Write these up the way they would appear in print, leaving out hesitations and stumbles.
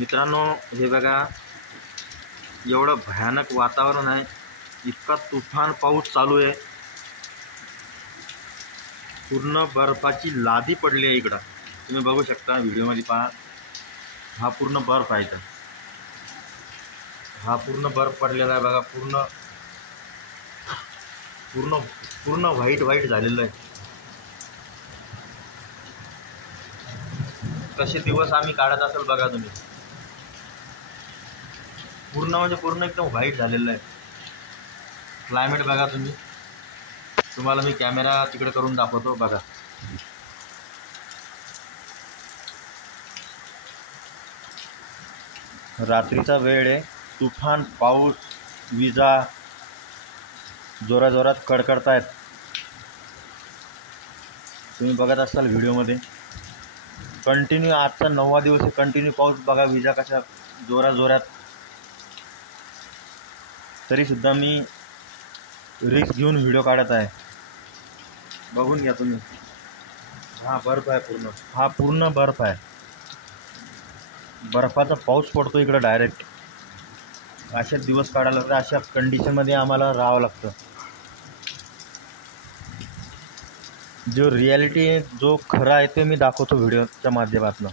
मित्रांनो, हे बघा, एवढं भयानक वातावरण आहे, इतका तुफान पाऊस चालू आहे, पूर्ण बर्फाची लादी पडली आहे इकडं. तुम्ही बघू शकता, व्हिडिओमध्ये पहा. हा पूर्ण बर्फ आहे, हा पूर्ण बर्फ पडलेला आहे बघा. पूर्ण पूर्ण पूर्ण व्हाईट झालेलं आहे. कसे दिवस आम्ही काढत असेल बघा तुम्ही. पूर्ण म्हणजे पूर्ण एकदम व्हाईट झालेलं आहे. क्लायमेट बघा तुम्ही. तुम्हाला मी कॅमेरा तिकडे करून दाखवतो बघा. रात्रीचा वेळ आहे, तुफान पाऊस, विजा जोराजोरात कडकडतायत. तुम्ही बघत असाल व्हिडिओमध्ये. कंटिन्यू आजचा 9वा दिवस आहे, कंटिन्यू पाऊस बघा. विजा कशा जोराजोरात. तरीसुद्धा मी रिस्क घेऊन व्हिडिओ काढत आहे. बघून घ्या तुम्ही. हा बर्फ आहे पूर्ण, हा पूर्ण बर्फ आहे. बर्फाचा पाऊस पडतो इकडं डायरेक्ट. अशा दिवस काढायला लागतं, अशा कंडिशनमध्ये आम्हाला राहावं लागतं. जो रियालिटी, जो खरा आहे ते मी दाखवतो व्हिडिओच्या माध्यमातून.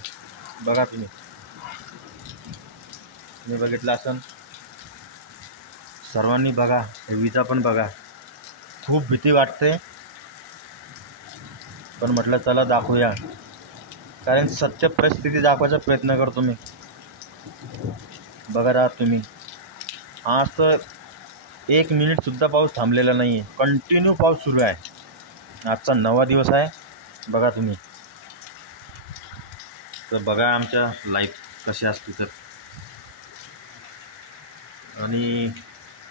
बघा तुम्ही बघितलं असेल, सर्वांनी बघा. हे विजा पण बघा. खूप भीती वाटते, पण म्हटलं चला दाखवूया, कारण सत्य परिस्थिती दाखवायचा प्रयत्न करतो मी. बघा आहात तुम्ही, आज तर 1 मिनिटसुद्धा पाऊस थांबलेला नाही आहे. कंटिन्यू पाऊस सुरू आहे. आजचा 9वा दिवस आहे. बघा तुम्ही. तर बघा आमच्या लाईफ कशी असते तर. आणि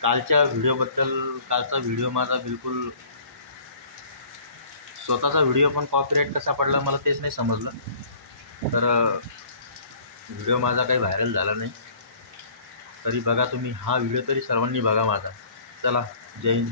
कालच्या व्हिडिओबद्दल, कालचा व्हिडिओ माझा बिलकुल, स्वतःचा व्हिडिओ पण कॉपीराईट कसा पडला मला तेच नाही समजलं. तर व्हिडिओ माझा काही व्हायरल झाला नाही. तरी बघा तुम्ही, हा व्हिडिओ तरी सर्वांनी बघा माझा. चला, जय हिंद.